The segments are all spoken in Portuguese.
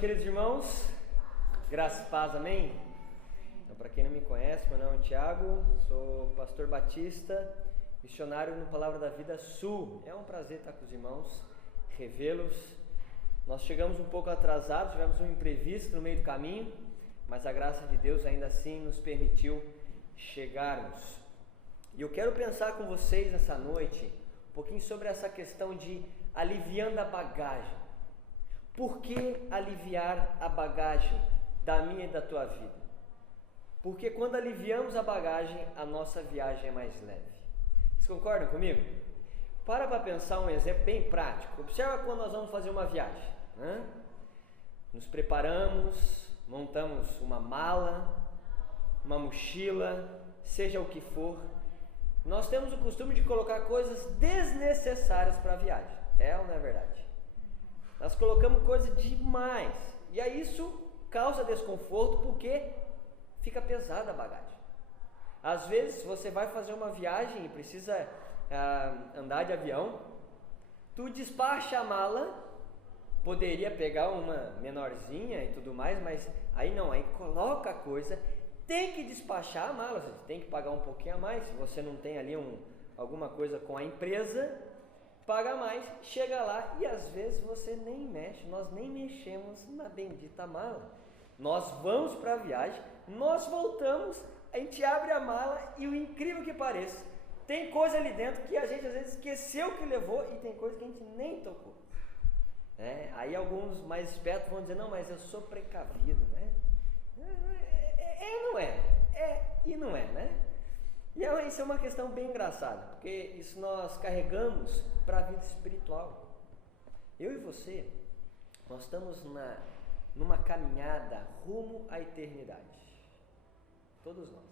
Queridos irmãos, graça e paz, amém? Então, para quem não me conhece, meu nome é Tiago, sou pastor batista, missionário no Palavra da Vida Sul. É um prazer estar com os irmãos, revê-los. Nós chegamos um pouco atrasados, tivemos um imprevisto no meio do caminho, mas a graça de Deus ainda assim nos permitiu chegarmos. E eu quero pensar com vocês nessa noite um pouquinho sobre essa questão de aliviando a bagagem. Por que aliviar a bagagem da minha e da tua vida? Porque quando aliviamos a bagagem, a nossa viagem é mais leve. Vocês concordam comigo? Para pensar um exemplo bem prático. Observa quando nós vamos fazer uma viagem, né? Nos preparamos, montamos uma mala, uma mochila, seja o que for. Nós temos o costume de colocar coisas desnecessárias para a viagem. É ou não é verdade? Nós colocamos coisa demais, e aí isso causa desconforto porque fica pesada a bagagem. Às vezes você vai fazer uma viagem e precisa andar de avião, tu despacha a mala, poderia pegar uma menorzinha e tudo mais, mas aí não, aí coloca a coisa, tem que despachar a mala, você tem que pagar um pouquinho a mais, se você não tem ali alguma coisa com a empresa, paga mais, chega lá e às vezes você nem mexe, nós nem mexemos na bendita mala. Nós vamos para a viagem, nós voltamos, a gente abre a mala e o incrível que pareça, tem coisa ali dentro que a gente às vezes esqueceu que levou e tem coisa que a gente nem tocou. Aí alguns mais espertos vão dizer, não, mas eu sou precavido, né? Não é, e não é, né? E isso é uma questão bem engraçada, porque isso nós carregamos para a vida espiritual. Eu e você, nós estamos numa caminhada rumo à eternidade. Todos nós.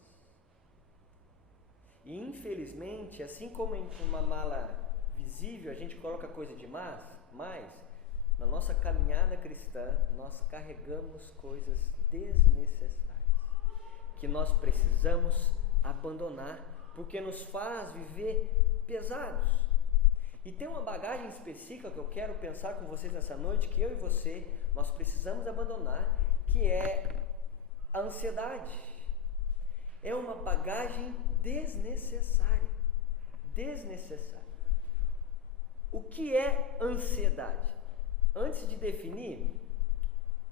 E infelizmente, assim como em uma mala visível a gente coloca coisa demais, na nossa caminhada cristã nós carregamos coisas desnecessárias que nós precisamos abandonar, porque nos faz viver pesados. E tem uma bagagem específica que eu quero pensar com vocês nessa noite, que eu e você, nós precisamos abandonar, que é a ansiedade. É uma bagagem desnecessária. O que é ansiedade? Antes de definir,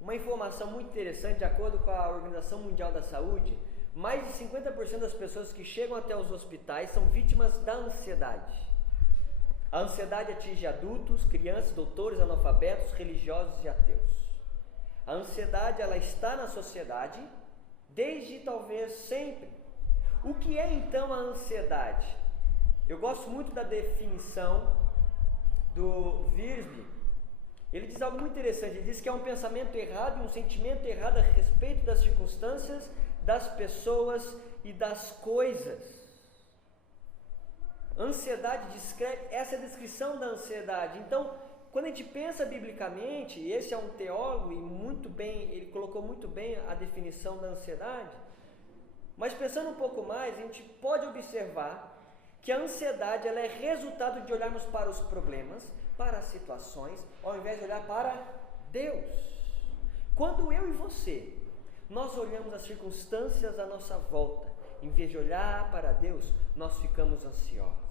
uma informação muito interessante, de acordo com a Organização Mundial da Saúde, mais de 50% das pessoas que chegam até os hospitais são vítimas da ansiedade. A ansiedade atinge adultos, crianças, doutores, analfabetos, religiosos e ateus. A ansiedade, ela está na sociedade desde talvez sempre. O que é então a ansiedade? Eu gosto muito da definição do Wiersbe. Ele diz algo muito interessante, ele diz que é um pensamento errado e um sentimento errado a respeito das circunstâncias, das pessoas e das coisas. Ansiedade descreve, essa é a descrição da ansiedade. Então, quando a gente pensa biblicamente, e esse é um teólogo e muito bem, ele colocou muito bem a definição da ansiedade, mas pensando um pouco mais, a gente pode observar que a ansiedade, ela é resultado de olharmos para os problemas, para as situações, ao invés de olhar para Deus. Quando eu e você, nós olhamos as circunstâncias à nossa volta, em vez de olhar para Deus, nós ficamos ansiosos.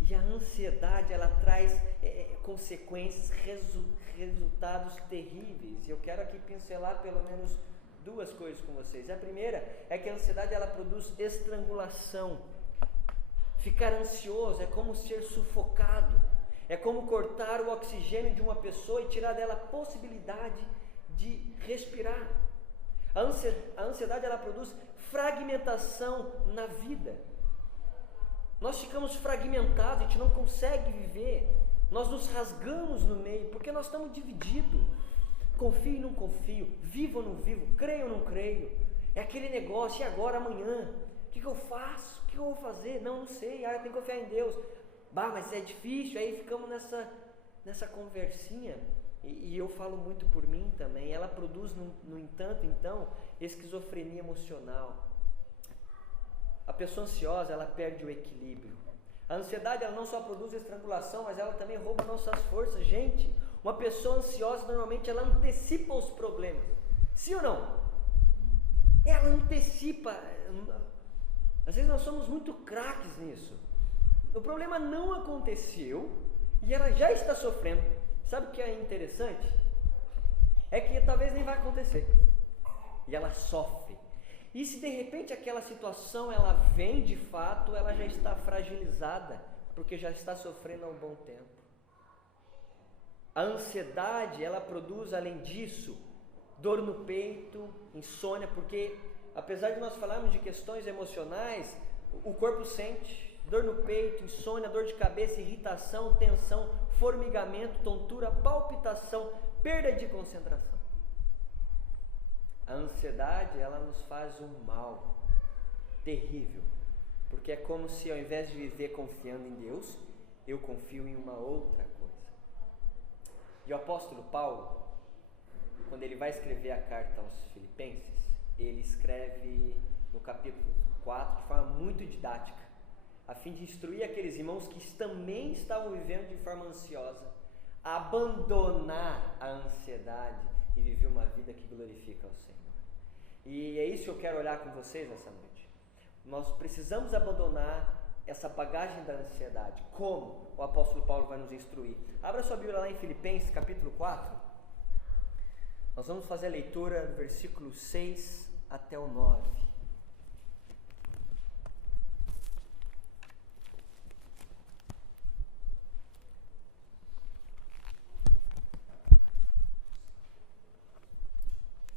E a ansiedade, ela traz consequências, resultados terríveis. E eu quero aqui pincelar pelo menos duas coisas com vocês. A primeira é que a ansiedade, ela produz estrangulação. Ficar ansioso é como ser sufocado. É como cortar o oxigênio de uma pessoa e tirar dela a possibilidade de respirar. A ansiedade, ela produz fragmentação na vida. Nós ficamos fragmentados, a gente não consegue viver. Nós nos rasgamos no meio, porque nós estamos divididos. Confio e não confio, vivo ou não vivo, creio ou não creio. É aquele negócio, e agora, amanhã? O que eu faço? O que eu vou fazer? Não sei, eu tenho que confiar em Deus. Mas é difícil, aí ficamos nessa conversinha. E eu falo muito por mim também, ela produz, no entanto, então, esquizofrenia emocional. A pessoa ansiosa, ela perde o equilíbrio. A ansiedade, ela não só produz estrangulação, mas ela também rouba nossas forças. Gente, Uma pessoa ansiosa, normalmente, ela antecipa os problemas. Sim ou não? Ela antecipa. Às vezes nós somos muito craques nisso. O problema não aconteceu e ela já está sofrendo. Sabe o que é interessante? É que talvez nem vai acontecer. E ela sofre. E se de repente aquela situação ela vem de fato, ela já está fragilizada, porque já está sofrendo há um bom tempo. A ansiedade, ela produz, além disso, dor no peito, insônia, porque apesar de nós falarmos de questões emocionais, o corpo sente dor no peito, insônia, dor de cabeça, irritação, tensão, formigamento, tontura, palpitação, perda de concentração. A ansiedade, ela nos faz um mal terrível, porque é como se ao invés de viver confiando em Deus, eu confio em uma outra coisa. E o apóstolo Paulo, quando ele vai escrever a carta aos Filipenses, ele escreve no capítulo 4 de forma muito didática, a fim de instruir aqueles irmãos que também estavam vivendo de forma ansiosa, a abandonar a ansiedade e viver uma vida que glorifica ao Senhor. E é isso que eu quero olhar com vocês nessa noite. Nós precisamos abandonar essa bagagem da ansiedade. Como? O apóstolo Paulo vai nos instruir. Abra sua Bíblia lá em Filipenses, capítulo 4. Nós vamos fazer a leitura do versículo 6 até o 9.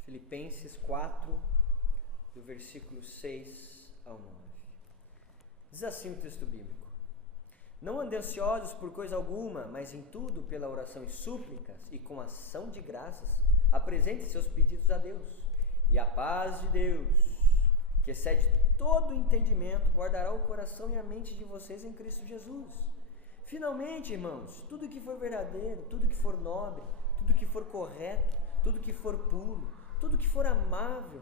Filipenses 4, do versículo 6 ao 9. Diz assim o texto bíblico: Não andem ansiosos por coisa alguma, mas em tudo, pela oração e súplicas, e com ação de graças, apresente seus pedidos a Deus. E a paz de Deus, que excede todo o entendimento, guardará o coração e a mente de vocês em Cristo Jesus. Finalmente, irmãos, tudo que for verdadeiro, tudo que for nobre, tudo que for correto, tudo que for puro, tudo que for amável,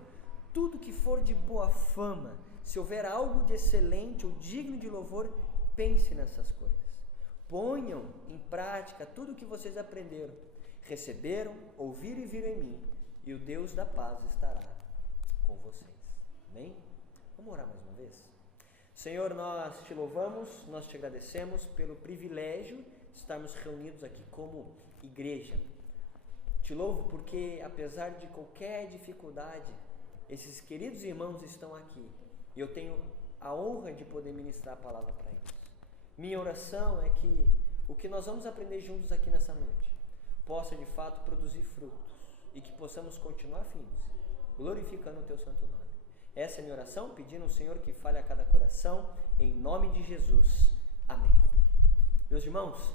tudo que for de boa fama, se houver algo de excelente ou digno de louvor, pense nessas coisas. Ponham em prática tudo o que vocês aprenderam, receberam, ouviram e viram em mim, e o Deus da paz estará com vocês. Amém? Vamos orar mais uma vez? Senhor, nós te louvamos, nós te agradecemos pelo privilégio de estarmos reunidos aqui como igreja. Te louvo porque, apesar de qualquer dificuldade, esses queridos irmãos estão aqui e eu tenho a honra de poder ministrar a palavra para eles. Minha oração é que o que nós vamos aprender juntos aqui nessa noite possa de fato produzir frutos e que possamos continuar firmes, glorificando o teu santo nome. Essa é a minha oração, pedindo ao Senhor que fale a cada coração, em nome de Jesus. Amém. Meus irmãos,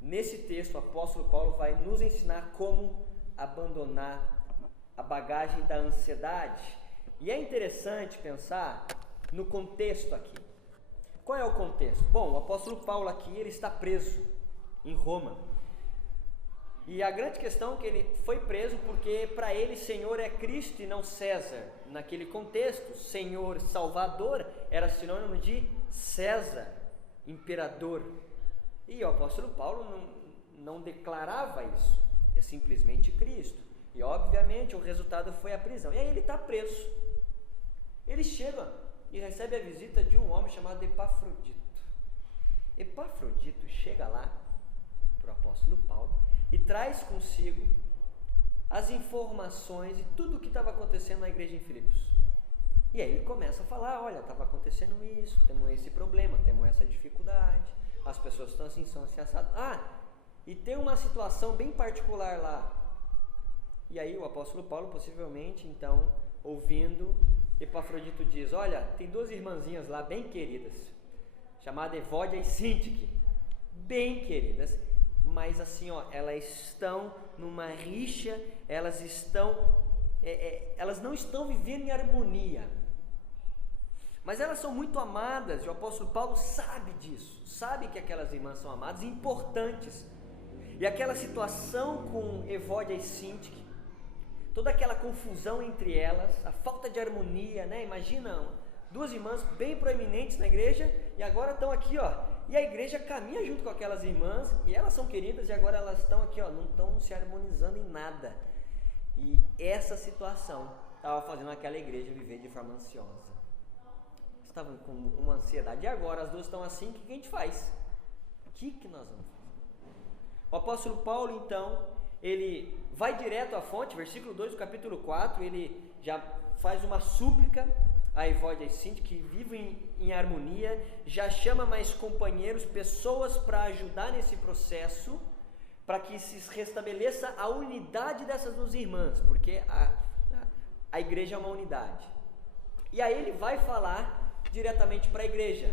nesse texto o apóstolo Paulo vai nos ensinar como abandonar a bagagem da ansiedade. E é interessante pensar no contexto aqui. Qual é o contexto? Bom, o apóstolo Paulo aqui, ele está preso em Roma. E a grande questão é que ele foi preso porque para ele Senhor é Cristo e não César. Naquele contexto, Senhor Salvador era sinônimo de César, imperador. E o apóstolo Paulo não declarava isso, é simplesmente Cristo. E obviamente o resultado foi a prisão. E aí ele está preso. Ele chega e recebe a visita de um homem chamado Epafrodito. Epafrodito chega lá para o apóstolo Paulo e traz consigo as informações de tudo o que estava acontecendo na igreja em Filipos. E aí ele começa a falar: olha, estava acontecendo isso, temos esse problema, temos essa dificuldade, as pessoas estão assim, são assim, assadas. E tem uma situação bem particular lá. E aí o apóstolo Paulo, possivelmente, então, ouvindo, Epafrodito diz: olha, tem duas irmãzinhas lá bem queridas, chamadas Evódia e Sintique, bem queridas, mas assim, elas estão numa rixa, elas não estão vivendo em harmonia, mas elas são muito amadas, e o apóstolo Paulo sabe disso, sabe que aquelas irmãs são amadas e importantes. E aquela situação com Evódia e Sintique, toda aquela confusão entre elas, a falta de harmonia, né? Imagina, duas irmãs bem proeminentes na igreja e agora estão aqui, e a igreja caminha junto com aquelas irmãs, e elas são queridas, e agora elas estão aqui, não estão se harmonizando em nada. E essa situação estava fazendo aquela igreja viver de forma ansiosa. Estavam com uma ansiedade. E agora as duas estão assim, o que a gente faz? O que nós vamos fazer? O apóstolo Paulo, então, ele vai direto à fonte, versículo 2 do capítulo 4, ele já faz uma súplica a Evódia e Sintique, que vivem em harmonia, já chama mais companheiros, pessoas para ajudar nesse processo, para que se restabeleça a unidade dessas duas irmãs, porque a igreja é uma unidade. E aí ele vai falar diretamente para a igreja.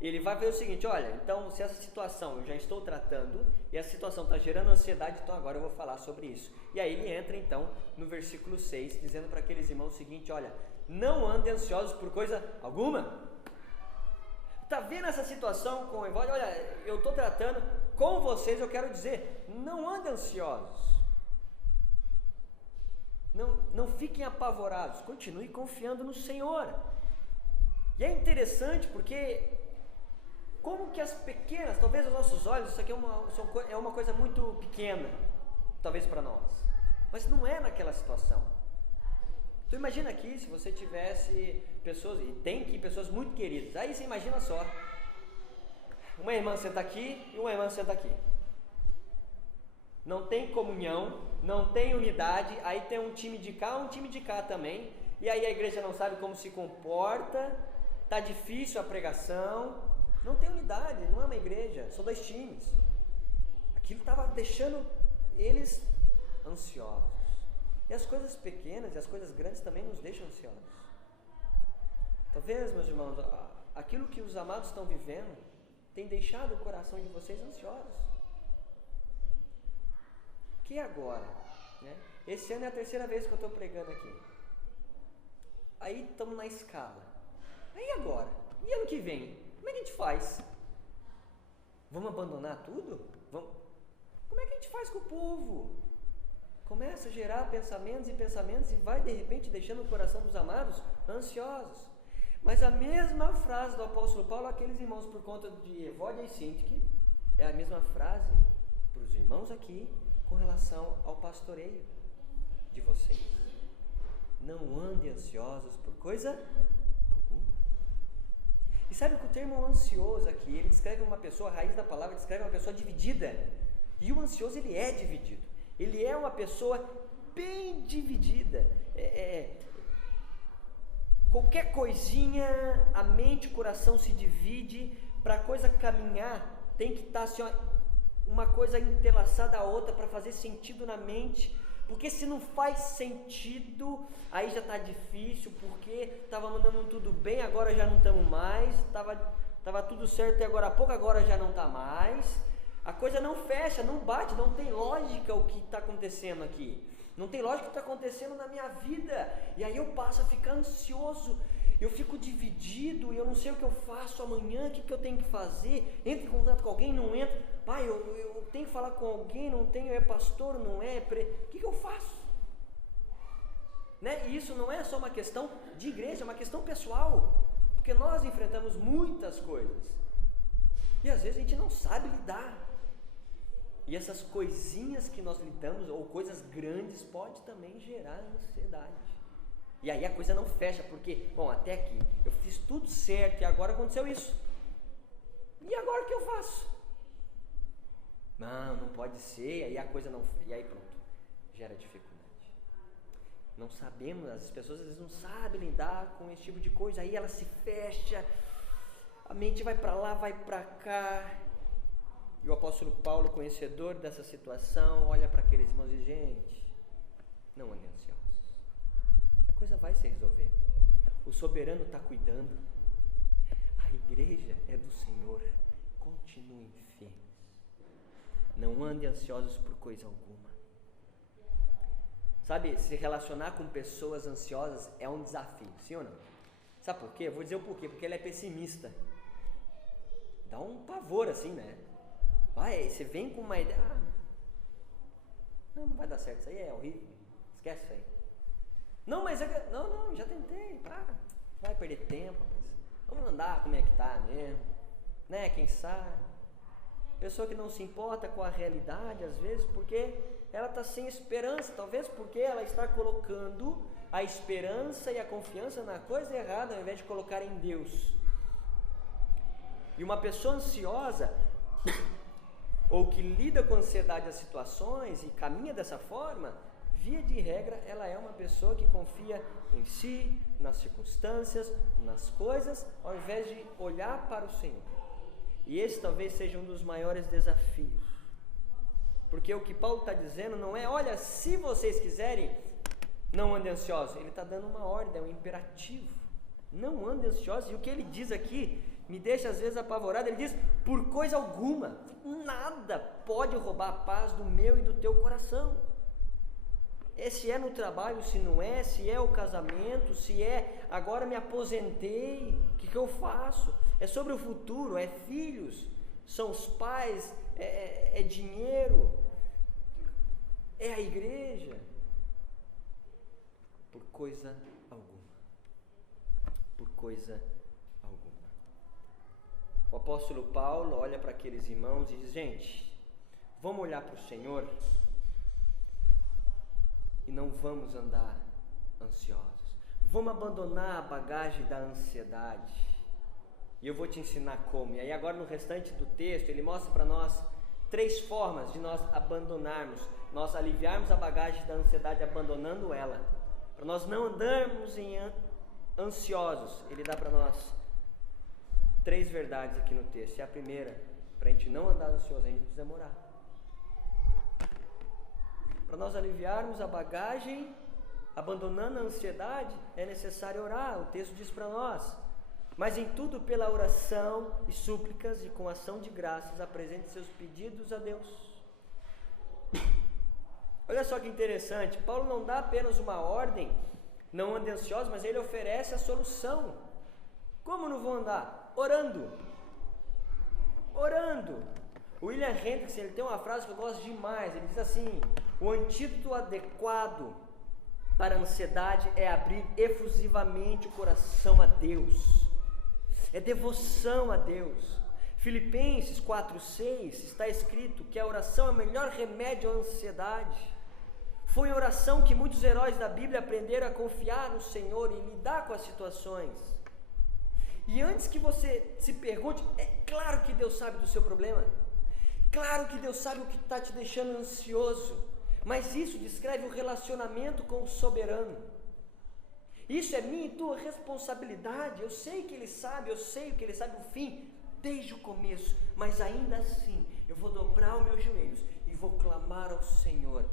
Ele vai ver o seguinte: olha, então se essa situação eu já estou tratando, e essa situação está gerando ansiedade, então agora eu vou falar sobre isso. E aí ele entra então no versículo 6, dizendo para aqueles irmãos o seguinte: olha, não andem ansiosos por coisa alguma. Está vendo essa situação com o Evódia? Olha, eu estou tratando com vocês, eu quero dizer, não andem ansiosos. Não fiquem apavorados, continue confiando no Senhor. E é interessante porque, como que as pequenas, talvez aos nossos olhos, isso aqui é uma coisa muito pequena, talvez para nós, mas não é naquela situação. Então imagina aqui, se você tivesse pessoas, e tem aqui pessoas muito queridas, aí você imagina só, uma irmã senta aqui e uma irmã senta aqui. Não tem comunhão, não tem unidade, aí tem um time de cá também, e aí a igreja não sabe como se comporta, tá difícil a pregação, não tem unidade, não é uma igreja, são dois times. Aquilo estava deixando eles ansiosos. E as coisas pequenas e as coisas grandes também nos deixam ansiosos. Talvez, meus irmãos, aquilo que os amados estão vivendo tem deixado o coração de vocês ansiosos. Que agora, né? Esse ano é a terceira vez que eu estou pregando aqui. Aí estamos na escala. Aí agora? E ano que vem? Como é que a gente faz? Vamos abandonar tudo? Como é que a gente faz com o povo? Começa a gerar pensamentos e vai de repente deixando o coração dos amados ansiosos. Mas a mesma frase do apóstolo Paulo àqueles irmãos por conta de Evódia e Sintique é a mesma frase para os irmãos aqui com relação ao pastoreio de vocês. Não andem ansiosos por coisa alguma. E sabe que o termo ansioso aqui, ele descreve uma pessoa, a raiz da palavra descreve uma pessoa dividida. E o ansioso, ele é dividido. Ele é uma pessoa bem dividida. Qualquer coisinha, a mente, o coração se divide. Para a coisa caminhar, tem que estar assim, uma coisa entrelaçada à outra para fazer sentido na mente. Porque se não faz sentido, aí já está difícil, porque estava mandando tudo bem, agora já não estamos mais, estava tudo certo e agora há pouco, agora já não está mais. A coisa não fecha, não bate, não tem lógica o que está acontecendo aqui. Não tem lógica o que está acontecendo na minha vida. E aí eu passo a ficar ansioso, eu fico dividido, eu não sei o que eu faço amanhã, o que eu tenho que fazer. Entro em contato com alguém, não entro. Pai, eu tenho que falar com alguém, não tenho, é pastor, não é? O que eu faço? Né? E isso não é só uma questão de igreja, é uma questão pessoal. Porque nós enfrentamos muitas coisas. E às vezes a gente não sabe lidar. E essas coisinhas que nós lidamos, ou coisas grandes, pode também gerar ansiedade. E aí a coisa não fecha, porque, bom, até aqui, eu fiz tudo certo e agora aconteceu isso. E agora o que eu faço? Não pode ser, aí a coisa não fecha. E aí pronto, gera dificuldade. Não sabemos, as pessoas às vezes não sabem lidar com esse tipo de coisa, aí ela se fecha, a mente vai para lá, vai para cá. E o apóstolo Paulo, conhecedor dessa situação, olha para aqueles irmãos e diz: gente, não andem ansiosos, a coisa vai se resolver, o soberano está cuidando, a igreja é do Senhor, continuem firmes, não andem ansiosos por coisa alguma. Sabe, se relacionar com pessoas ansiosas é um desafio, sim ou não? Sabe por quê? Eu vou dizer o porquê, porque ele é pessimista, dá um pavor assim, né? Você vem com uma ideia, não vai dar certo, isso aí é horrível, esquece isso aí. Não, mas já tentei, vai perder tempo, vamos andar como é que tá mesmo. né? Quem sabe? Pessoa que não se importa com a realidade, às vezes, porque ela está sem esperança, talvez porque ela está colocando a esperança e a confiança na coisa errada, ao invés de colocar em Deus. E uma pessoa ansiosa, ou que lida com ansiedade das situações e caminha dessa forma, via de regra, ela é uma pessoa que confia em si, nas circunstâncias, nas coisas, ao invés de olhar para o Senhor. E esse talvez seja um dos maiores desafios. Porque o que Paulo está dizendo não é, olha, se vocês quiserem, não andem ansiosos. Ele está dando uma ordem, é um imperativo. Não andem ansiosos. E o que ele diz aqui me deixa às vezes apavorado. Ele diz, por coisa alguma, nada pode roubar a paz do meu e do teu coração. Se é no trabalho, se não é, se é o casamento, se é, agora me aposentei, o que eu faço? É sobre o futuro, é filhos, são os pais, é dinheiro, é a igreja. Por coisa alguma. Por coisa alguma. O apóstolo Paulo olha para aqueles irmãos e diz, gente, vamos olhar para o Senhor e não vamos andar ansiosos. Vamos abandonar a bagagem da ansiedade. E eu vou te ensinar como. E aí agora no restante do texto ele mostra para nós 3 formas de nós abandonarmos, nós aliviarmos a bagagem da ansiedade abandonando ela. Para nós não andarmos ansiosos. Ele dá para nós 3 verdades aqui no texto. E a primeira, para a gente não andar ansioso, a gente precisa orar. Para nós aliviarmos a bagagem, abandonando a ansiedade, é necessário orar. O texto diz para nós, mas em tudo pela oração e súplicas e com ação de graças apresente seus pedidos a Deus. Olha só que interessante, Paulo não dá apenas uma ordem, não ande ansioso, mas ele oferece a solução. Como não vou andar? Orando. Orando. O William Hendricks, ele tem uma frase que eu gosto demais, ele diz assim, o antídoto adequado para a ansiedade é abrir efusivamente o coração a Deus, é devoção a Deus. Filipenses 4,6 está escrito que a oração é o melhor remédio à ansiedade. Foi em oração que muitos heróis da Bíblia aprenderam a confiar no Senhor e lidar com as situações. E antes que você se pergunte, é claro que Deus sabe do seu problema, claro que Deus sabe o que está te deixando ansioso, mas isso descreve o relacionamento com o soberano. Isso é minha e tua responsabilidade. Eu sei que Ele sabe, eu sei o que Ele sabe o fim, desde o começo, mas ainda assim, eu vou dobrar os meus joelhos e vou clamar ao Senhor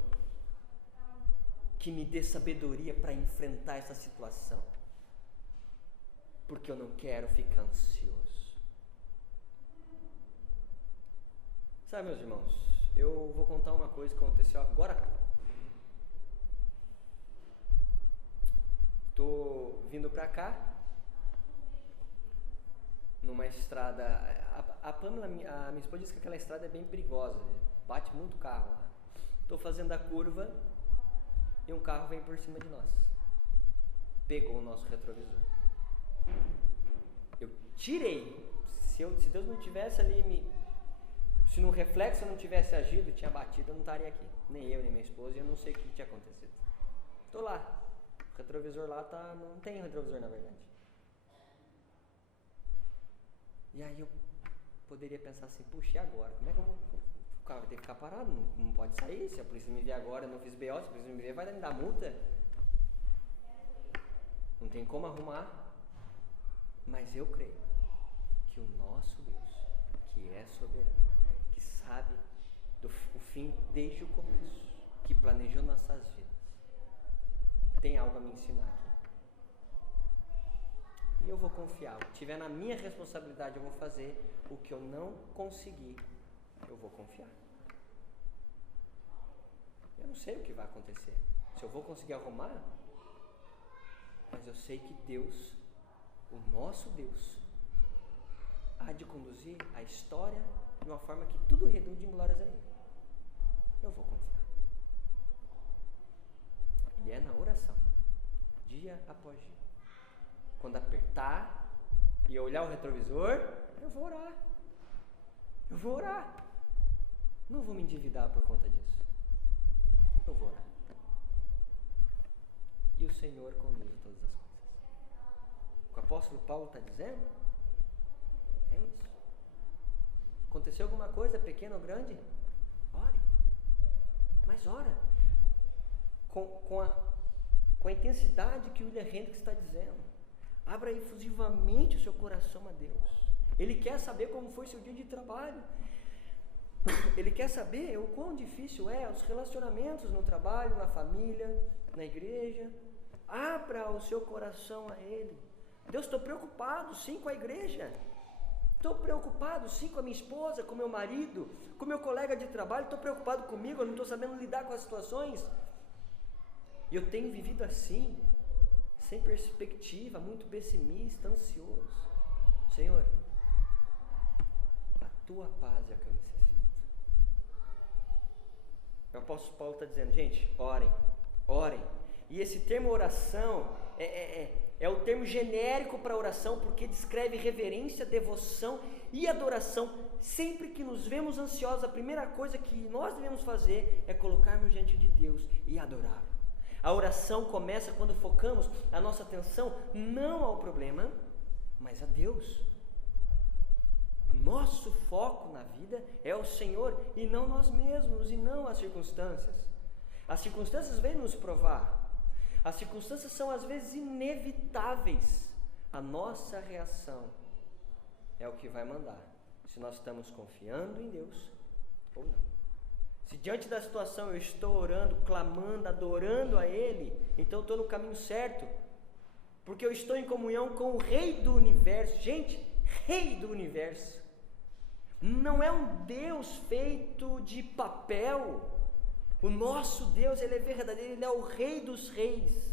que me dê sabedoria para enfrentar essa situação, porque eu não quero ficar ansioso. Sabe, meus irmãos, eu vou contar uma coisa que aconteceu agora há pouco. Estou vindo para cá, numa estrada, a Pamela, a minha esposa disse que aquela estrada é bem perigosa, bate muito carro lá. Estou fazendo a curva e um carro vem por cima de nós, pegou o nosso retrovisor. Eu tirei, se Deus não tivesse ali, se no reflexo eu não tivesse agido, tinha batido, eu não estaria aqui, nem eu, nem minha esposa, e eu não sei o que tinha acontecido. Estou lá, o retrovisor lá tá, não tem retrovisor na verdade. E aí eu poderia pensar assim, puxa, e agora? Como é que eu vou? O carro vai ter que ficar parado, não pode sair. Se a polícia me ver agora, eu não fiz BO, se a polícia me ver, vai me dar multa. Não tem como arrumar. Mas eu creio que o nosso Deus, que é soberano, que sabe o fim desde o começo, que planejou nossas vidas, tem algo a me ensinar aqui. E eu vou confiar. O que tiver na minha responsabilidade, eu vou fazer. O que eu não conseguir, eu vou confiar. Eu não sei o que vai acontecer, se eu vou conseguir arrumar, mas eu sei que Deus, o nosso Deus, há de conduzir a história de uma forma que tudo redunde em glórias a Ele. Eu vou confiar. E é na oração, dia após dia. Quando apertar e eu olhar o retrovisor, eu vou orar. Eu vou orar. Não vou me endividar por conta disso. Eu vou orar. E o Senhor conduz todas as coisas. O que o apóstolo Paulo está dizendo é isso. Aconteceu alguma coisa, pequena ou grande? Ore. Mas ora. Com a intensidade que William Hendricks está dizendo. Abra efusivamente o seu coração a Deus. Ele quer saber como foi seu dia de trabalho. Ele quer saber o quão difícil é os relacionamentos no trabalho, na família, na igreja. Abra o seu coração a Ele. Deus, estou preocupado sim com a igreja. Estou preocupado sim com a minha esposa, com o meu marido, com o meu colega de trabalho. Estou preocupado comigo, eu não estou sabendo lidar com as situações. E eu tenho vivido assim, sem perspectiva, muito pessimista, ansioso. Senhor, a tua paz é a que eu necessito. O apóstolo Paulo está dizendo, gente, orem, orem. E esse termo oração é o termo genérico para oração, porque descreve reverência, devoção e adoração. Sempre que nos vemos ansiosos, a primeira coisa que nós devemos fazer é colocarmos diante de Deus e adorá-lo. A oração começa quando focamos a nossa atenção não ao problema, mas a Deus. Nosso foco na vida é o Senhor e não nós mesmos, e não as circunstâncias. As circunstâncias vêm nos provar. As circunstâncias são às vezes inevitáveis. A nossa reação é o que vai mandar se nós estamos confiando em Deus ou não. Se diante da situação eu estou orando, clamando, adorando a Ele, então eu estou no caminho certo, porque eu estou em comunhão com o Rei do Universo. Gente, Rei do Universo não é um Deus feito de papel. O nosso Deus, Ele é verdadeiro, Ele é o Rei dos Reis.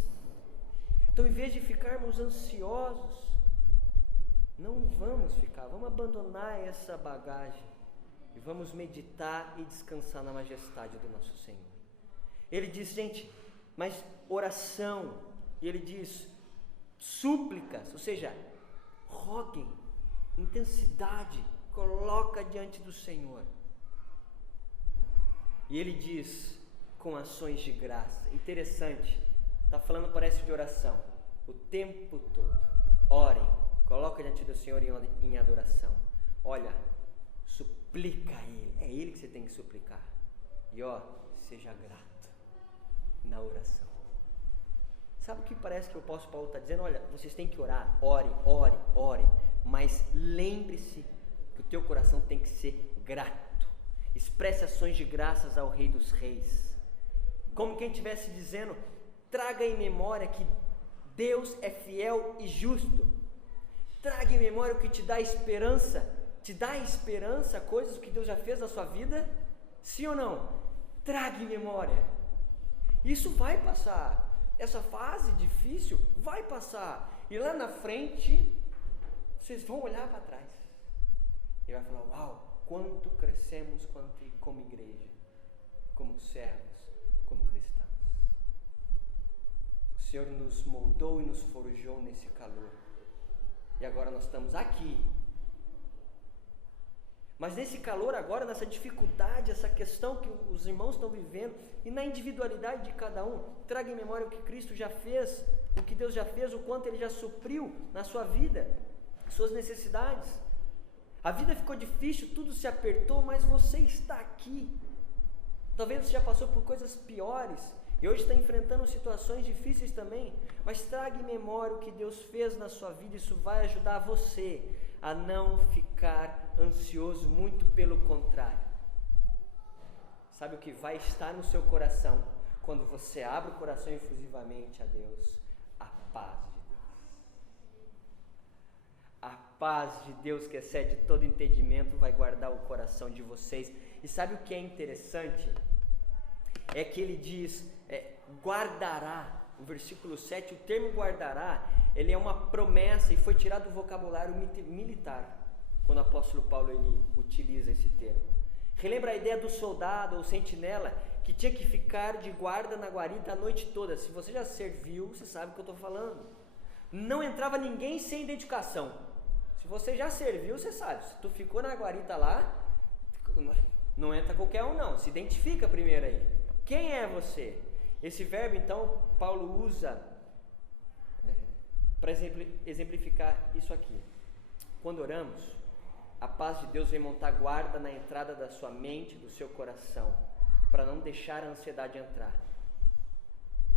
Então, em vez de ficarmos ansiosos, não vamos ficar, vamos abandonar essa bagagem e vamos meditar e descansar na majestade do nosso Senhor. Ele diz, gente, mas oração, e ele diz súplicas, ou seja, roguem, intensidade, coloca diante do Senhor. E ele diz, com ações de graça. Interessante, está falando, parece, de oração o tempo todo. Orem, coloca diante do Senhor em adoração. Olha, suplica a Ele, é Ele que você tem que suplicar. E seja grato na oração. Sabe o que parece que o apóstolo Paulo está dizendo? Olha, vocês têm que orar, ore, mas lembre-se que o teu coração tem que ser grato. Expresse ações de graças ao Rei dos Reis. Como quem estivesse dizendo, traga em memória que Deus é fiel e justo. Traga em memória o que te dá esperança. Te dá esperança coisas que Deus já fez na sua vida? Sim ou não? Traga em memória. Isso vai passar. Essa fase difícil vai passar. E lá na frente, vocês vão olhar para trás. E vai falar, uau, quanto crescemos como igreja, como servos, como cristãos. O Senhor nos moldou e nos forjou nesse calor. E agora nós estamos aqui. Mas nesse calor agora, nessa dificuldade, essa questão que os irmãos estão vivendo, e na individualidade de cada um, traga em memória o que Cristo já fez, o que Deus já fez, o quanto Ele já supriu na sua vida, suas necessidades. A vida ficou difícil, tudo se apertou, mas você está aqui. Talvez você já passou por coisas piores, e hoje está enfrentando situações difíceis também, mas traga em memória o que Deus fez na sua vida, isso vai ajudar você a não ficar ansioso, muito pelo contrário. Sabe o que vai estar no seu coração quando você abre o coração efusivamente a Deus? A paz de Deus. A paz de Deus que excede todo entendimento vai guardar o coração de vocês. E sabe o que é interessante? É que ele diz, guardará. No versículo 7, o termo guardará, ele é uma promessa e foi tirado do vocabulário militar, quando o apóstolo Paulo ele utiliza esse termo. Relembra a ideia do soldado ou sentinela que tinha que ficar de guarda na guarita a noite toda. Se você já serviu, você sabe o que eu estou falando. Não entrava ninguém sem identificação. Se você já serviu, você sabe. Se tu ficou na guarita lá, não entra qualquer um não, se identifica primeiro aí. Quem é você? Esse verbo então Paulo usa para exemplificar isso aqui. Quando oramos, a paz de Deus vem montar guarda na entrada da sua mente, do seu coração, para não deixar a ansiedade entrar.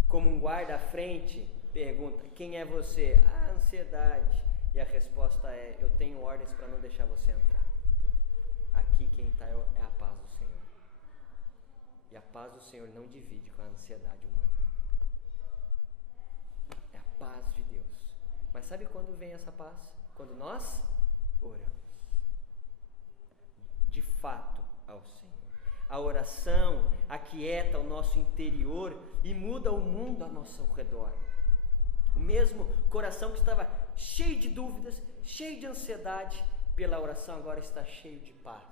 Como um guarda à frente pergunta, quem é você? A ansiedade. E a resposta é, eu tenho ordens para não deixar você entrar. Aqui quem está é a paz do Senhor. E a paz do Senhor não divide com a ansiedade humana. É a paz de Deus. Mas sabe quando vem essa paz? Quando nós oramos. De fato ao Senhor. A oração aquieta o nosso interior e muda o mundo ao nosso redor. O mesmo coração que estava cheio de dúvidas, cheio de ansiedade, pela oração agora está cheio de paz.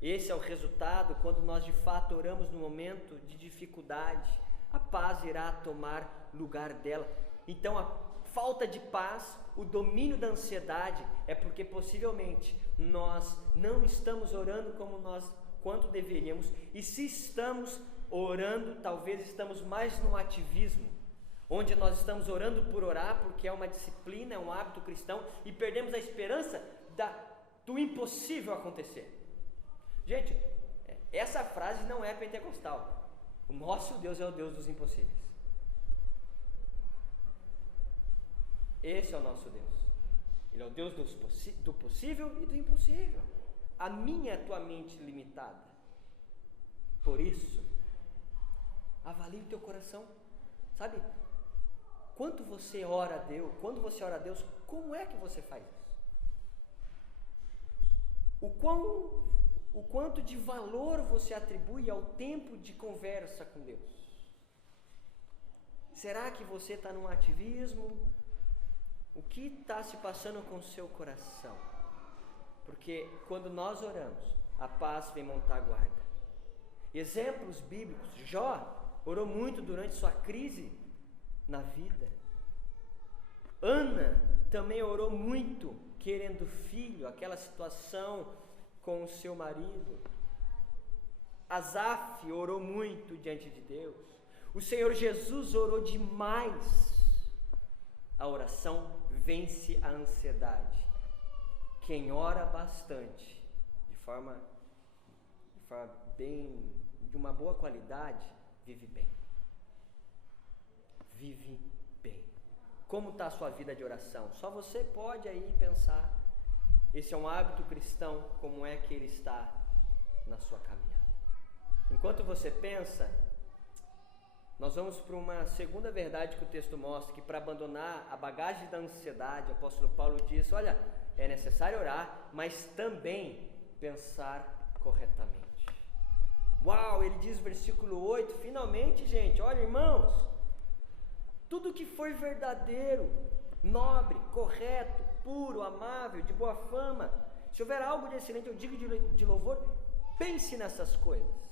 Esse é o resultado quando nós de fato oramos no momento de dificuldade. A paz irá tomar lugar dela. Então a falta de paz, o domínio da ansiedade é porque possivelmente nós não estamos orando quanto deveríamos, e se estamos orando, talvez estamos mais no ativismo, onde nós estamos orando por orar, porque é uma disciplina, é um hábito cristão, e perdemos a esperança do impossível acontecer. Gente, essa frase não é pentecostal. O nosso Deus é o Deus dos impossíveis. Esse é o nosso Deus. Ele é o Deus do possível e do impossível. A minha é a tua mente limitada. Por isso, avalie o teu coração. Sabe, quando você ora a Deus, como é que você faz isso? O quanto de valor você atribui ao tempo de conversa com Deus? Será que você está num ativismo? O que está se passando com o seu coração? Porque quando nós oramos, a paz vem montar guarda. Exemplos bíblicos, Jó orou muito durante sua crise na vida. Ana também orou muito querendo filho, aquela situação com o seu marido. Asaf orou muito diante de Deus. O Senhor Jesus orou demais. A oração vence a ansiedade. Quem ora bastante, de uma boa qualidade, vive bem. Vive bem. Como está a sua vida de oração? Só você pode aí pensar. Esse é um hábito cristão, como é que ele está na sua caminhada. Enquanto você pensa, nós vamos para uma segunda verdade que o texto mostra, que para abandonar a bagagem da ansiedade, o apóstolo Paulo diz, olha, é necessário orar, mas também pensar corretamente. Uau, ele diz versículo 8, finalmente, gente, olha irmãos, tudo que foi verdadeiro, nobre, correto, puro, amável, de boa fama, se houver algo de excelente, eu digo de louvor, pense nessas coisas.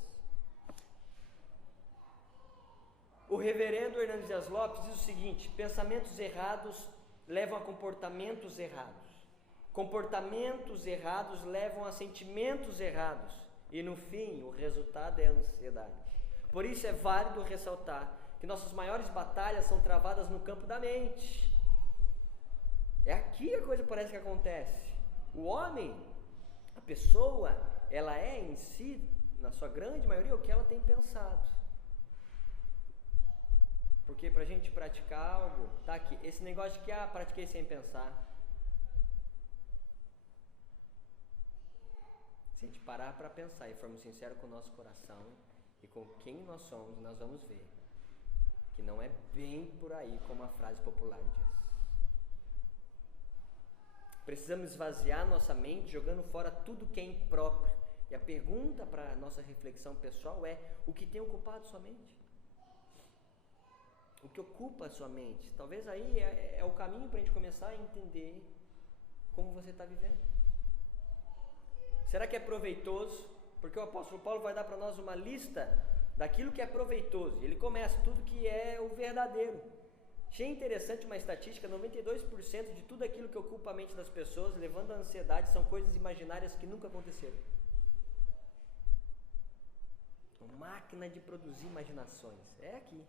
O reverendo Hernandes Dias Lopes diz o seguinte, pensamentos errados levam a comportamentos errados, comportamentos errados levam a sentimentos errados, e no fim o resultado é a ansiedade. Por isso é válido ressaltar que nossas maiores batalhas são travadas no campo da mente. É aqui a coisa parece que acontece. O homem, a pessoa, ela é em si, na sua grande maioria, o que ela tem pensado. Porque para a gente praticar algo, tá aqui, esse negócio de que, pratiquei sem pensar. Se a gente parar para pensar e formos sinceros com o nosso coração e com quem nós somos, nós vamos ver que não é bem por aí como a frase popular diz. Precisamos esvaziar nossa mente, jogando fora tudo que é impróprio. E a pergunta para a nossa reflexão pessoal é, o que tem ocupado sua mente? O que ocupa a sua mente? Talvez aí é o caminho para a gente começar a entender como você está vivendo. Será que é proveitoso? Porque o apóstolo Paulo vai dar para nós uma lista daquilo que é proveitoso. Ele começa tudo que é o verdadeiro. Achei interessante uma estatística: 92% de tudo aquilo que ocupa a mente das pessoas, levando à ansiedade, são coisas imaginárias que nunca aconteceram. Uma máquina de produzir imaginações. É aqui.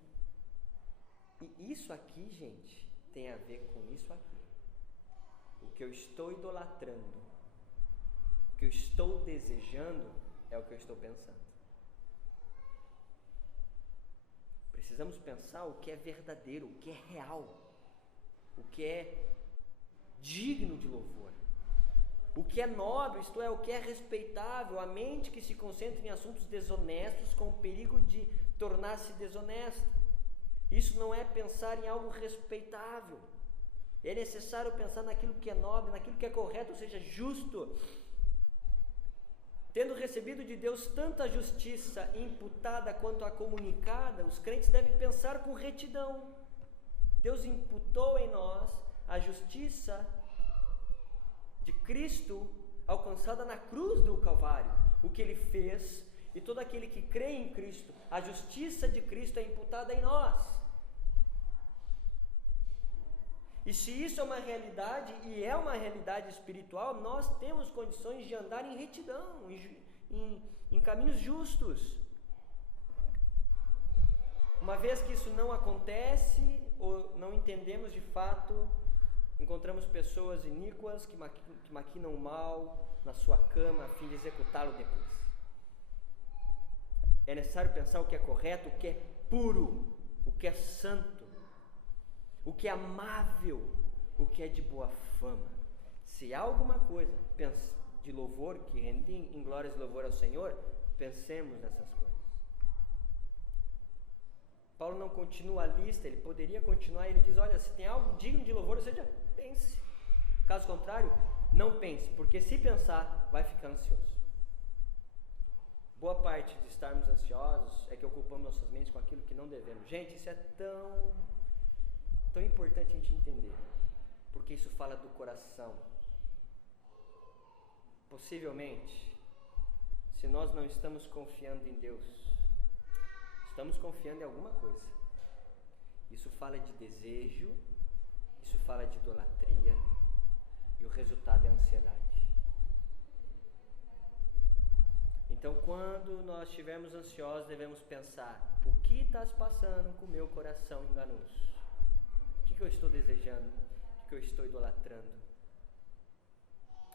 E isso aqui, gente, tem a ver com isso aqui. O que eu estou idolatrando, o que eu estou desejando, é o que eu estou pensando. Precisamos pensar o que é verdadeiro, o que é real, o que é digno de louvor, o que é nobre, isto é, o que é respeitável. A mente que se concentra em assuntos desonestos com o perigo de tornar-se desonesta. Isso não é pensar em algo respeitável. É necessário pensar naquilo que é nobre, naquilo que é correto, ou seja, justo. Tendo recebido de Deus tanto a justiça imputada quanto a comunicada, os crentes devem pensar com retidão. Deus imputou em nós a justiça de Cristo alcançada na cruz do Calvário. O que Ele fez, e todo aquele que crê em Cristo, a justiça de Cristo é imputada em nós. E se isso é uma realidade, e é uma realidade espiritual, nós temos condições de andar em retidão, em caminhos justos. Uma vez que isso não acontece, ou não entendemos de fato, encontramos pessoas iníquas que maquinam o mal na sua cama a fim de executá-lo depois. É necessário pensar o que é correto, o que é puro, o que é santo, o que é amável, o que é de boa fama. Se há alguma coisa de louvor que rende em glórias e louvor ao Senhor, pensemos nessas coisas. Paulo não continua a lista, ele poderia continuar, ele diz: olha, se tem algo digno de louvor, ou seja, pense. Caso contrário, não pense, porque se pensar, vai ficar ansioso. Boa parte de estarmos ansiosos é que ocupamos nossas mentes com aquilo que não devemos. Gente, isso é tão importante a gente entender, porque isso fala do coração. Possivelmente, se nós não estamos confiando em Deus, estamos confiando em alguma coisa. Isso fala de desejo, isso fala de idolatria, e o resultado é a ansiedade. Então, quando nós estivermos ansiosos, devemos pensar: o que está se passando com o meu coração enganoso? O que eu estou desejando? O que eu estou idolatrando?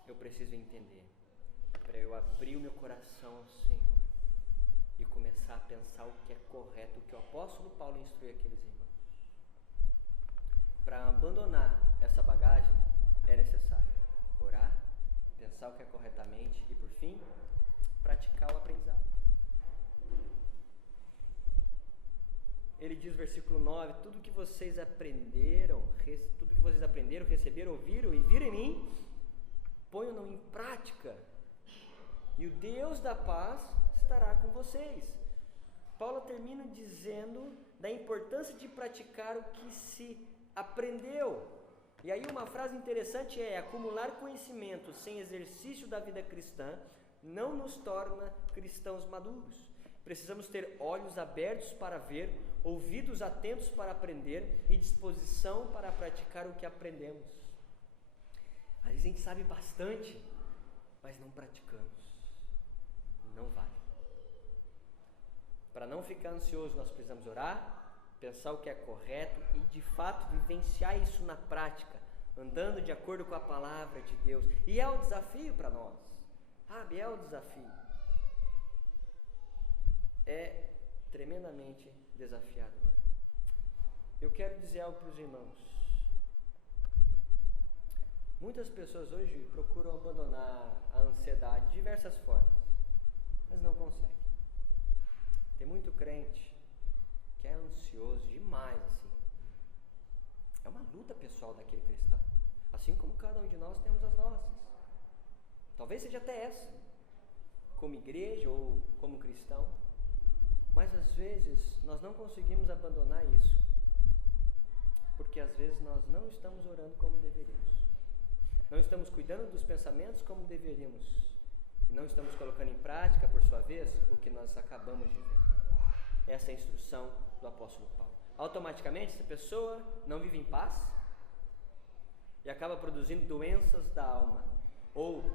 Eu preciso entender, para eu abrir o meu coração ao Senhor e começar a pensar o que é correto, o que o apóstolo Paulo instrui aqueles irmãos. Para abandonar essa bagagem, é necessário orar, pensar o que é corretamente e, por fim, praticar o aprendizado. Ele diz, versículo 9: tudo que vocês aprenderam, receberam, ouviram e viram em mim, ponham-no em prática, e o Deus da paz estará com vocês. Paulo termina dizendo da importância de praticar o que se aprendeu. E aí uma frase interessante é: acumular conhecimento sem exercício da vida cristã não nos torna cristãos maduros. Precisamos ter olhos abertos para ver, ouvidos atentos para aprender e disposição para praticar o que aprendemos. Às vezes a gente sabe bastante, mas não praticamos. Não vale. Para não ficar ansioso, nós precisamos orar, pensar o que é correto e de fato vivenciar isso na prática, andando de acordo com a palavra de Deus. E é um desafio para nós, sabe? É um desafio. É tremendamente desafiador. Eu quero dizer algo para os irmãos. Muitas pessoas hoje procuram abandonar a ansiedade de diversas formas, mas não conseguem. Tem muito crente que é ansioso demais, assim. É uma luta pessoal daquele cristão, assim como cada um de nós temos as nossas. Talvez seja até essa, como igreja ou como cristão, mas às vezes nós não conseguimos abandonar isso, porque às vezes nós não estamos orando como deveríamos, não estamos cuidando dos pensamentos como deveríamos, e não estamos colocando em prática, por sua vez, o que nós acabamos de ver. essa instrução do apóstolo Paulo. Automaticamente, essa pessoa não vive em paz e acaba produzindo doenças da alma, ou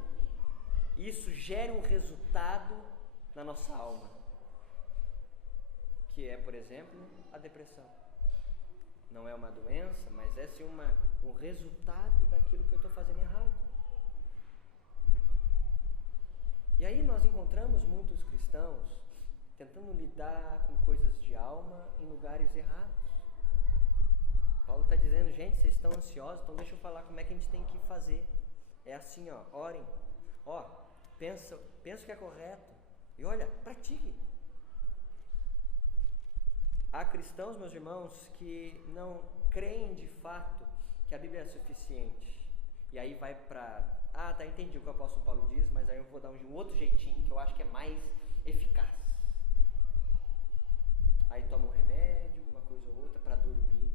isso gera um resultado na nossa alma, que é, por exemplo, a depressão. Não é uma doença, mas é sim um resultado daquilo que eu estou fazendo errado. E aí nós encontramos muitos cristãos tentando lidar com coisas de alma em lugares errados. Paulo está dizendo, gente, vocês estão ansiosos, então deixa eu falar como é que a gente tem que fazer. É assim, orem, pensa o que é correto e olha, pratique. Há cristãos, meus irmãos, que não creem de fato que a Bíblia é suficiente. E aí vai para, entendi o que o apóstolo Paulo diz, mas aí eu vou dar um outro jeitinho que eu acho que é mais eficaz. Aí toma um remédio, uma coisa ou outra para dormir.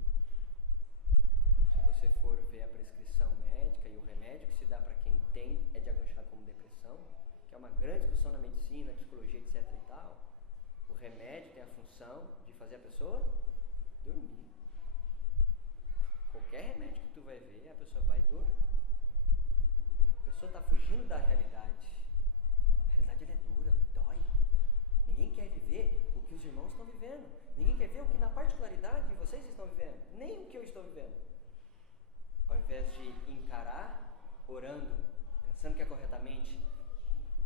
Se você for ver a prescrição médica e o remédio que se dá para quem tem é diagnosticado como depressão, que é uma grande discussão na medicina, psicologia, etc e tal, o remédio tem a função de fazer a pessoa dormir. Qualquer remédio que tu vai ver, a pessoa vai dormir. A pessoa está fugindo da realidade. A realidade ela é dura, dói. Ninguém quer viver o que os irmãos estão vivendo. Ninguém quer ver o que na particularidade vocês estão vivendo. Nem o que eu estou vivendo. Ao invés de encarar, orando, pensando que é corretamente,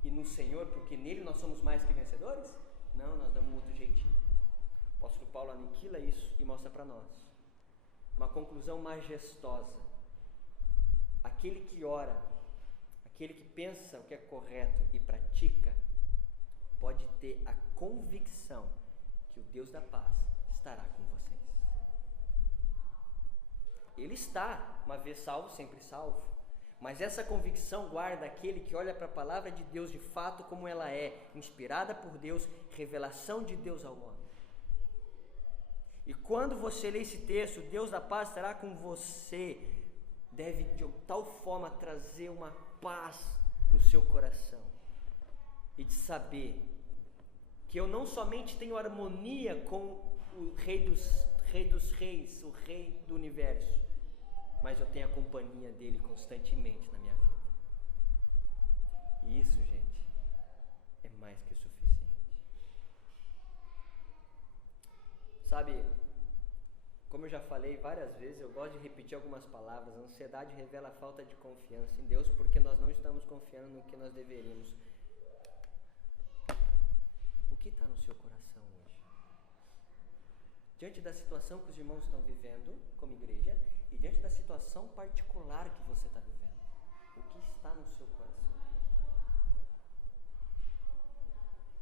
e no Senhor, porque nele nós somos mais que vencedores, não, nós damos um outro jeitinho. O apóstolo Paulo aniquila isso e mostra para nós uma conclusão majestosa. Aquele que ora, aquele que pensa o que é correto e pratica, pode ter a convicção que o Deus da paz estará com vocês. Ele está, uma vez salvo, sempre salvo. Mas essa convicção guarda aquele que olha para a palavra de Deus de fato como ela é, inspirada por Deus, revelação de Deus ao homem. E quando você lê esse texto, Deus da paz estará com você, deve de tal forma trazer uma paz no seu coração. E de saber que eu não somente tenho harmonia com o Rei dos Reis, o Rei do Universo, mas eu tenho a companhia dele constantemente na minha vida. E isso, gente, é mais que o suficiente. Sabe, como eu já falei várias vezes, eu gosto de repetir algumas palavras. A ansiedade revela a falta de confiança em Deus, porque nós não estamos confiando no que nós deveríamos. O que está no seu coração hoje? Diante da situação que os irmãos estão vivendo como igreja e diante da situação particular que você está vivendo, o que está no seu coração?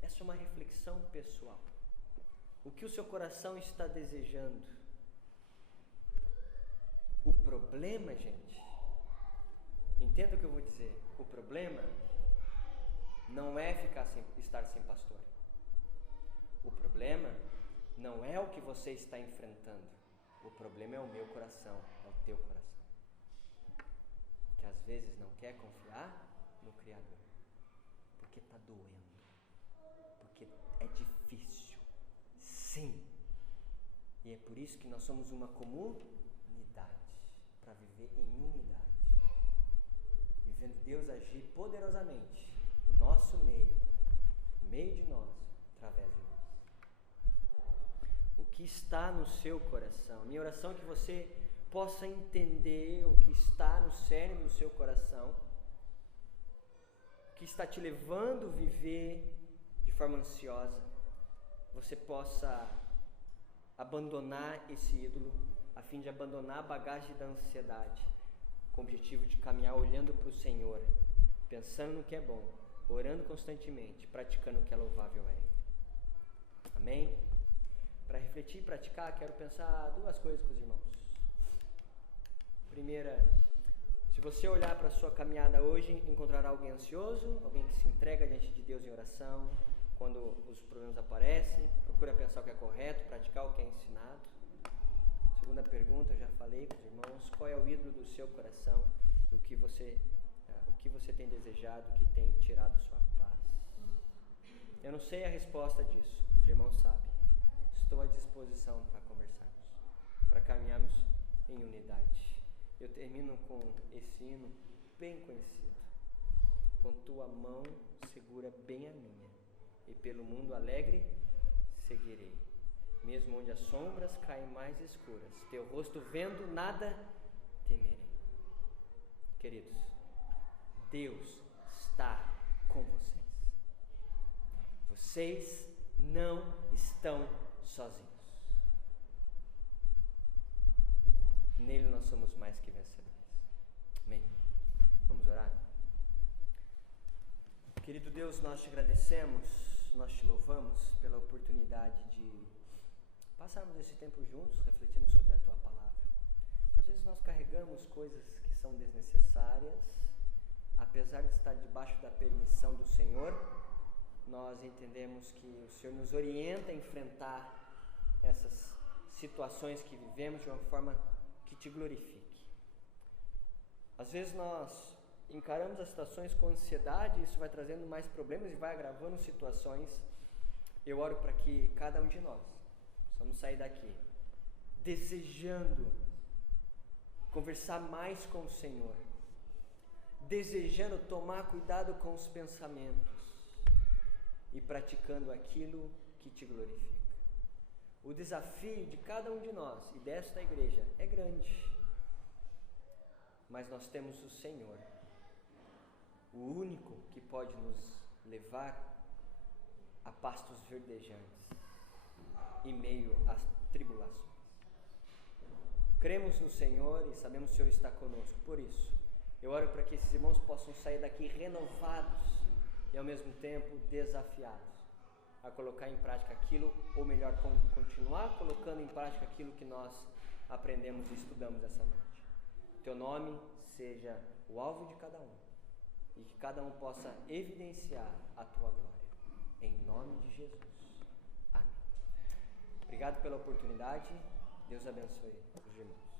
Essa é uma reflexão pessoal. O que o seu coração está desejando? O problema, gente, entenda o que eu vou dizer. O problema não é estar sem pastor. O problema não é o que você está enfrentando. O problema é o meu coração, é o teu coração. Que às vezes não quer confiar no Criador. Porque está doendo. Porque é difícil. Sim. E é por isso que nós somos uma comunidade. Para viver em unidade. Vivendo Deus agir poderosamente no nosso meio. No meio de nós. Através de nós. O que está no seu coração? Minha oração é que você possa entender o que está no cerne do seu coração, o que está te levando a viver de forma ansiosa. Você possa abandonar esse ídolo, a fim de abandonar a bagagem da ansiedade, com o objetivo de caminhar olhando para o Senhor, pensando no que é bom, orando constantemente, praticando o que é louvável a Ele. Amém? Para refletir e praticar, quero pensar duas coisas com os irmãos. Primeira, se você olhar para a sua caminhada hoje, encontrará alguém ansioso, alguém que se entrega diante de Deus em oração, quando os problemas aparecem, procura pensar o que é correto, praticar o que é ensinado. Segunda pergunta, eu já falei com os irmãos, qual é o ídolo do seu coração, o que você tem desejado, que tem tirado sua paz. Eu não sei a resposta disso, os irmãos sabem. estou à disposição para conversarmos, para caminharmos em unidade. Eu termino com esse hino bem conhecido. Com tua mão segura bem a minha, e pelo mundo alegre seguirei. Mesmo onde as sombras caem mais escuras, teu rosto vendo, nada temerei. Queridos, Deus está com vocês. Vocês não estão sozinhos. Nele nós somos mais que vencedores. Amém? Vamos orar? Querido Deus, nós te agradecemos, nós te louvamos pela oportunidade de passarmos esse tempo juntos, refletindo sobre a tua palavra. Às vezes nós carregamos coisas que são desnecessárias, apesar de estar debaixo da permissão do Senhor, nós entendemos que o Senhor nos orienta a enfrentar essas situações que vivemos de uma forma que te glorifique. Às vezes nós encaramos as situações com ansiedade, isso vai trazendo mais problemas e vai agravando situações. Eu oro para que cada um de nós possamos sair daqui desejando conversar mais com o Senhor, desejando tomar cuidado com os pensamentos e praticando aquilo que te glorifica. O desafio de cada um de nós e desta igreja é grande, mas nós temos o Senhor, o único que pode nos levar a pastos verdejantes em meio às tribulações. Cremos no Senhor e sabemos que o Senhor está conosco. Por isso, eu oro para que esses irmãos possam sair daqui renovados e ao mesmo tempo desafiados a colocar em prática aquilo, ou melhor, continuar colocando em prática aquilo que nós aprendemos e estudamos essa noite. Teu nome seja o alvo de cada um e que cada um possa evidenciar a tua glória. Em nome de Jesus. Amém. Obrigado pela oportunidade. Deus abençoe os irmãos.